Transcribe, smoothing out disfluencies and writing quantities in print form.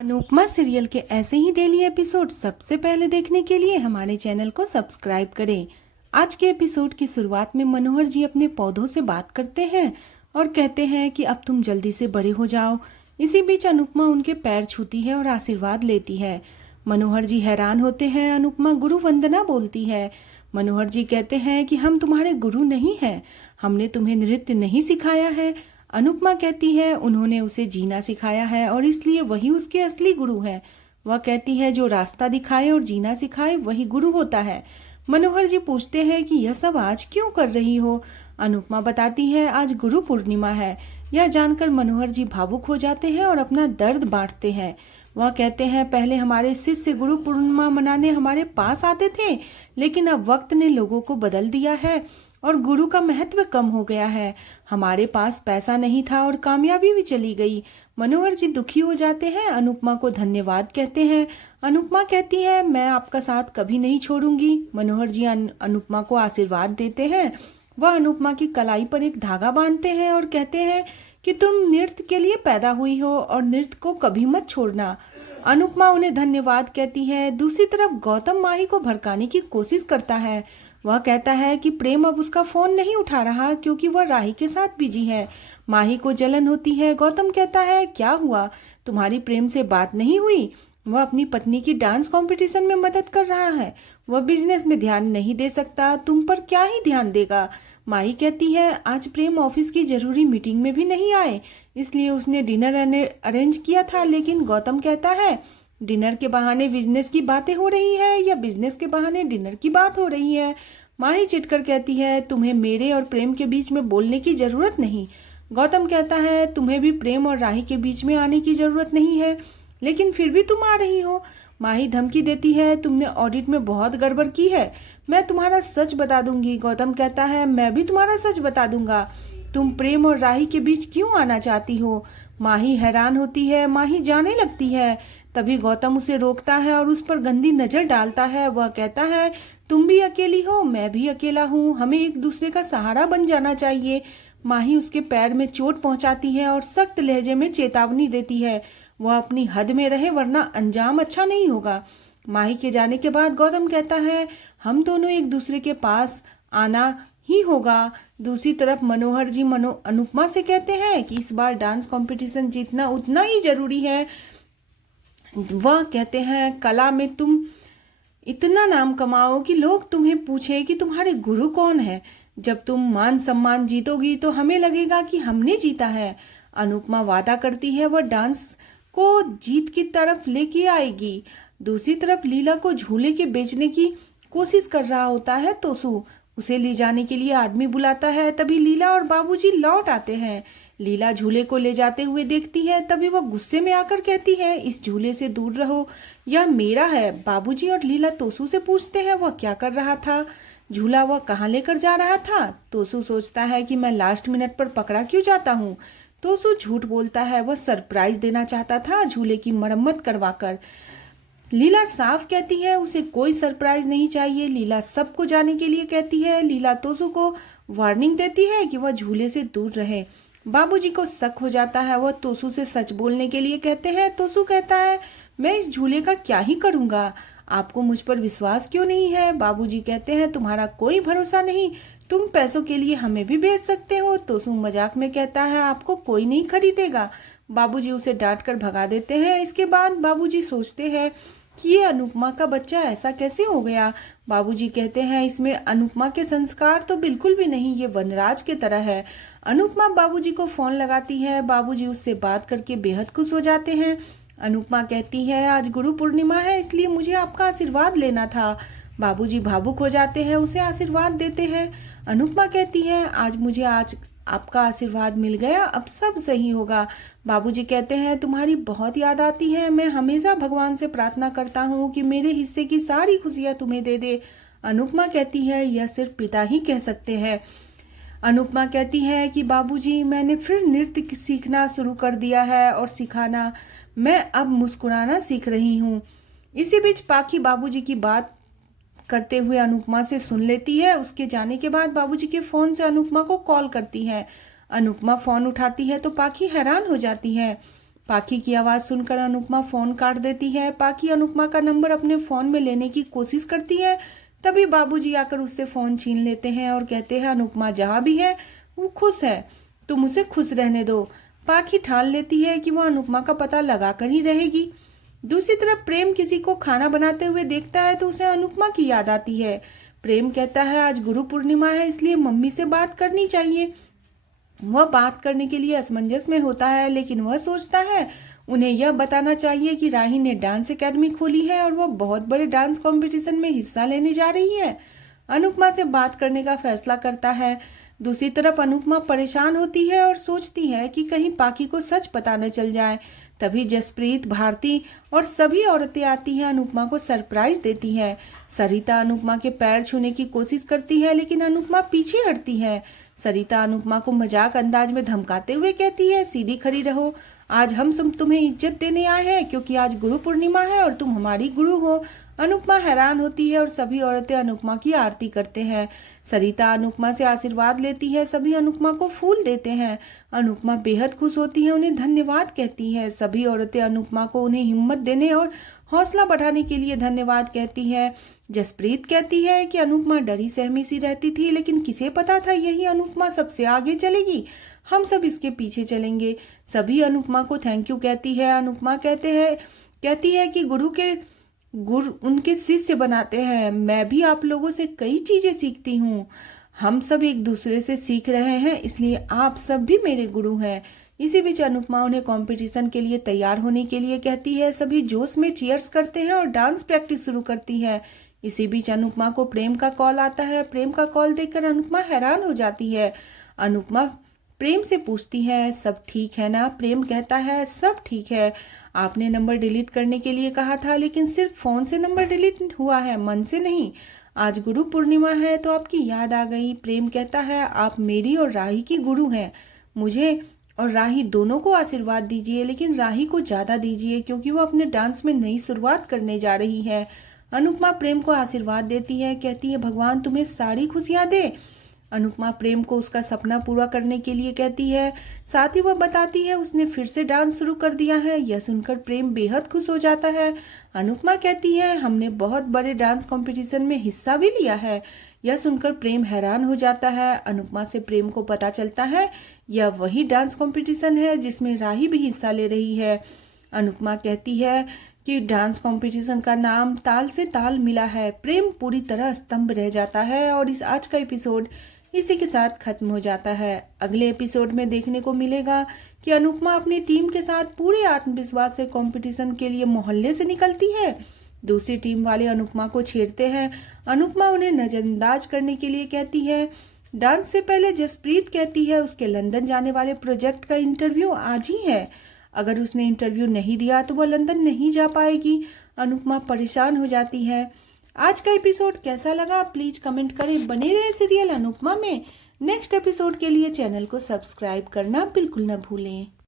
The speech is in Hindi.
अनुपमा सीरियल के ऐसे ही डेली एपिसोड सबसे पहले देखने के लिए हमारे चैनल को सब्सक्राइब करें। आज के एपिसोड की शुरुआत में मनोहर जी अपने पौधों से बात करते हैं और कहते हैं कि अब तुम जल्दी से बड़े हो जाओ। इसी बीच अनुपमा उनके पैर छूती है और आशीर्वाद लेती है। मनोहर जी हैरान होते हैं। अनुपमा गुरु वंदना बोलती है। मनोहर जी कहते हैं कि हम तुम्हारे गुरु नहीं हैं, हमने तुम्हें नृत्य नहीं सिखाया है। अनुपमा कहती है उन्होंने उसे जीना सिखाया है और इसलिए वही उसके असली गुरु है। वह कहती है जो रास्ता दिखाए और जीना सिखाए वही गुरु होता है। मनोहर जी पूछते हैं कि यह सब आज क्यों कर रही हो। अनुपमा बताती है आज गुरु पूर्णिमा है। यह जानकर मनोहर जी भावुक हो जाते हैं और अपना दर्द बांटते हैं। वह कहते हैं पहले हमारे शिष्य गुरु पूर्णिमा मनाने हमारे पास आते थे, लेकिन अब वक्त ने लोगों को बदल दिया है और गुरु का महत्व कम हो गया है। हमारे पास पैसा नहीं था और कामयाबी भी चली गई। मनोहर जी दुखी हो जाते हैं। अनुपमा को धन्यवाद कहते हैं। अनुपमा कहती है मैं आपका साथ कभी नहीं छोड़ूंगी। मनोहर जी अनुपमा को आशीर्वाद देते हैं। वह अनुपमा की कलाई पर एक धागा बांधते हैं और कहते हैं कि तुम नृत्य के लिए पैदा हुई हो और नृत्य को कभी मत छोड़ना। अनुपमा उन्हें धन्यवाद कहती है। दूसरी तरफ गौतम माही को भड़काने की कोशिश करता है। वह कहता है कि प्रेम अब उसका फोन नहीं उठा रहा क्योंकि वह राही के साथ बिजी है। माही को जलन होती है। गौतम कहता है क्या हुआ, तुम्हारी प्रेम से बात नहीं हुई? वह अपनी पत्नी की डांस कंपटीशन में मदद कर रहा है, वह बिजनेस में ध्यान नहीं दे सकता, तुम पर क्या ही ध्यान देगा। माही कहती है आज प्रेम ऑफिस की जरूरी मीटिंग में भी नहीं आए, इसलिए उसने डिनर अरेंज किया था। लेकिन गौतम कहता है डिनर के बहाने बिजनेस की बातें हो रही है या बिजनेस के बहाने डिनर की बात हो रही है। माही चिढ़कर कहती है तुम्हें मेरे और प्रेम के बीच में बोलने की जरूरत नहीं। गौतम कहता है तुम्हें भी प्रेम और राही के बीच में आने की जरूरत नहीं है, लेकिन फिर भी तुम आ रही हो। माही धमकी देती है तुमने ऑडिट में बहुत गड़बड़ की है, मैं तुम्हारा सच बता दूंगी। गौतम कहता है मैं भी तुम्हारा सच बता दूंगा। तुम प्रेम और राही के बीच क्यों आना चाहती हो? माही हैरान होती है। माही जाने लगती है। तभी गौतम उसे रोकता है और उस पर गंदी नजर डालता है। वह कहता है तुम भी अकेली हो, मैं भी अकेला हूँ, हमें एक दूसरे का सहारा बन जाना चाहिए। माही उसके पैर में चोट पहुंचाती है और सख्त लहजे में चेतावनी देती है वह अपनी हद में रहे वरना अंजाम अच्छा नहीं होगा। माही के जाने के बाद गौतम कहता है हम दोनों एक दूसरे के पास आना ही होगा। दूसरी तरफ मनोहर जी अनुपमा से कहते हैं कि इस बार डांस कंपटीशन जीतना उतना ही जरूरी है। वह कहते हैं कला में तुम इतना नाम कमाओ कि लोग तुम्हें पूछे कि तुम्हारे गुरु कौन है। जब तुम मान सम्मान जीतोगी तो हमें लगेगा कि हमने जीता है। अनुपमा वादा करती है वह डांस को जीत की तरफ लेके आएगी। दूसरी तरफ लीला को झूले के बेचने की कोशिश कर रहा होता है तोसू। उसे ले जाने के लिए आदमी बुलाता है। तभी लीला और बाबूजी लौट आते हैं। लीला झूले को ले जाते हुए देखती है। तभी वह गुस्से में आकर कहती है इस झूले से दूर रहो, यह मेरा है। बाबूजी और लीला तोसू से पूछते हैं वह क्या कर रहा था, झूला वह कहाँ लेकर जा रहा था। तोसू सोचता है कि मैं लास्ट मिनट पर पकड़ा क्यों जाता हूँ। तोसू झूठ बोलता है, वह सरप्राइज देना चाहता था झूले की मरम्मत करवाकर। लीला साफ कहती है उसे कोई सरप्राइज नहीं चाहिए। लीला सबको जाने के लिए कहती है। लीला तोसू को वार्निंग देती है कि वह झूले से दूर रहे। बाबूजी को शक हो जाता है। वह तोसू से सच बोलने के लिए कहते हैं। तोसू कहता है मैं इस झूले का क्या ही करूंगा, आपको मुझ पर विश्वास क्यों नहीं है। बाबूजी कहते हैं तुम्हारा कोई भरोसा नहीं, तुम पैसों के लिए हमें भी बेच सकते हो। तोसू मजाक में कहता है आपको कोई नहीं खरीदेगा। बाबूजी उसे डांट कर भगा देते हैं। इसके बाद बाबूजी सोचते हैं कि ये अनुपमा का बच्चा ऐसा कैसे हो गया। बाबूजी कहते हैं इसमें अनुपमा के संस्कार तो बिल्कुल भी नहीं, ये वनराज के तरह है। अनुपमा बाबूजी को फोन लगाती है। बाबूजी उससे बात करके बेहद खुश हो जाते हैं। अनुपमा कहती है आज गुरु पूर्णिमा है इसलिए मुझे आपका आशीर्वाद लेना था। बाबूजी भावुक हो जाते हैं, उसे आशीर्वाद देते हैं। अनुपमा कहती है आज आपका आशीर्वाद मिल गया, अब सब सही होगा। बाबूजी कहते हैं तुम्हारी बहुत याद आती है, मैं हमेशा भगवान से प्रार्थना करता हूँ कि मेरे हिस्से की सारी खुशियाँ तुम्हें दे दे। अनुपमा कहती है यह सिर्फ पिता ही कह सकते हैं। अनुपमा कहती है कि बाबूजी मैंने फिर नृत्य सीखना शुरू कर दिया है और सिखाना, मैं अब मुस्कुराना सीख रही हूँ। इसी बीच पाखी बाबूजी की बात करते हुए अनुपमा से सुन लेती है। उसके जाने के बाद बाबूजी के फोन से अनुपमा को कॉल करती है। अनुपमा फोन उठाती है तो पाखी हैरान हो जाती है। पाखी की आवाज़ सुनकर अनुपमा फ़ोन काट देती है। पाखी अनुपमा का नंबर अपने फ़ोन में लेने की कोशिश करती है। तभी बाबूजी आकर उससे फ़ोन छीन लेते हैं और कहते हैं अनुपमा जहाँ भी है वो खुश है, तुम उसे खुश रहने दो। पाखी ठान लेती है कि वह अनुपमा का पता लगाकर ही रहेगी। दूसरी तरफ प्रेम किसी को खाना बनाते हुए देखता है तो उसे अनुपमा की याद आती है। प्रेम कहता है आज गुरु पूर्णिमा है, इसलिए मम्मी से बात करनी चाहिए। वह बात करने के लिए असमंजस में होता है, लेकिन वह सोचता है उन्हें यह बताना चाहिए कि राही ने डांस एकेडमी खोली है और वह बहुत बड़े डांस कंपटीशन में हिस्सा लेने जा रही है। अनुपमा से बात करने का फैसला करता है। दूसरी तरफ अनुपमा परेशान होती है और सोचती है कि कहीं पाखी को सच पता न चल जाए। तभी जसप्रीत, भारती और सभी औरतें आती हैं, अनुपमा को सरप्राइज देती है। सरिता अनुपमा के पैर छूने की कोशिश करती है, लेकिन अनुपमा पीछे हटती है। सरिता अनुपमा को मजाक अंदाज में धमकाते हुए कहती है सीधी खड़ी रहो, आज हम सब तुम्हें इज्जत देने आए हैं क्योंकि आज गुरु पूर्णिमा है और तुम हमारी गुरु हो। अनुपमा हैरान होती है और सभी औरतें अनुपमा की आरती करते हैं। सरिता अनुपमा से आशीर्वाद लेती है, सभी अनुपमा को फूल देते हैं। अनुपमा बेहद खुश होती है, उन्हें धन्यवाद कहती है। सभी औरतें अनुपमा को उन्हें हिम्मत देने और हौसला बढ़ाने के लिए धन्यवाद कहती है। जसप्रीत कहती है कि अनुपमा डरी सहमी सी रहती थी, लेकिन किसे पता था यही अनुपमा सबसे आगे चलेगी, हम सब इसके पीछे चलेंगे। सभी अनुपमा को थैंक यू कहती है। अनुपमा कहती है कि गुरु उनके शिष्य बनाते हैं। मैं भी आप लोगों से कई चीजें सीखती हूँ, हम सब एक दूसरे से सीख रहे हैं, इसलिए आप सब भी मेरे गुरु हैं। इसी बीच अनुपमा उन्हें कंपटीशन के लिए तैयार होने के लिए कहती है। सभी जोश में चीयर्स करते हैं और डांस प्रैक्टिस शुरू करती है। इसी बीच अनुपमा को प्रेम का कॉल आता है। प्रेम का कॉल देखकर अनुपमा हैरान हो जाती है। अनुपमा प्रेम से पूछती है सब ठीक है ना। प्रेम कहता है सब ठीक है, आपने नंबर डिलीट करने के लिए कहा था, लेकिन सिर्फ फ़ोन से नंबर डिलीट हुआ है, मन से नहीं। आज गुरु पूर्णिमा है तो आपकी याद आ गई। प्रेम कहता है आप मेरी और राही की गुरु हैं, मुझे और राही दोनों को आशीर्वाद दीजिए, लेकिन राही को ज़्यादा दीजिए क्योंकि वो अपने डांस में नई शुरुआत करने जा रही है। अनुपमा प्रेम को आशीर्वाद देती है, कहती है भगवान तुम्हें सारी खुशियाँ दे। अनुपमा प्रेम को उसका सपना पूरा करने के लिए कहती है, साथ ही वह बताती है उसने फिर से डांस शुरू कर दिया है। यह सुनकर प्रेम बेहद खुश हो जाता है। अनुपमा कहती है हमने बहुत बड़े डांस कंपटीशन में हिस्सा भी लिया है। यह सुनकर प्रेम हैरान हो जाता है। अनुपमा से प्रेम को पता चलता है यह वही डांस कंपटीशन है जिसमें राही भी हिस्सा ले रही है। अनुपमा कहती है कि डांस कंपटीशन का नाम ताल से ताल मिला है। प्रेम पूरी तरह स्तंभ रह जाता है और इस आज का एपिसोड इसी के साथ खत्म हो जाता है। अगले एपिसोड में देखने को मिलेगा कि अनुपमा अपनी टीम के साथ पूरे आत्मविश्वास से कंपटीशन के लिए मोहल्ले से निकलती है। दूसरी टीम वाले अनुपमा को छेड़ते हैं। अनुपमा उन्हें नजरअंदाज करने के लिए कहती है। डांस से पहले जसप्रीत कहती है उसके लंदन जाने वाले प्रोजेक्ट का इंटरव्यू आज ही है, अगर उसने इंटरव्यू नहीं दिया तो वह लंदन नहीं जा पाएगी। अनुपमा परेशान हो जाती है। आज का एपिसोड कैसा लगा प्लीज कमेंट करें। बने रहे सीरियल अनुपमा में। नेक्स्ट एपिसोड के लिए चैनल को सब्सक्राइब करना बिल्कुल न भूलें।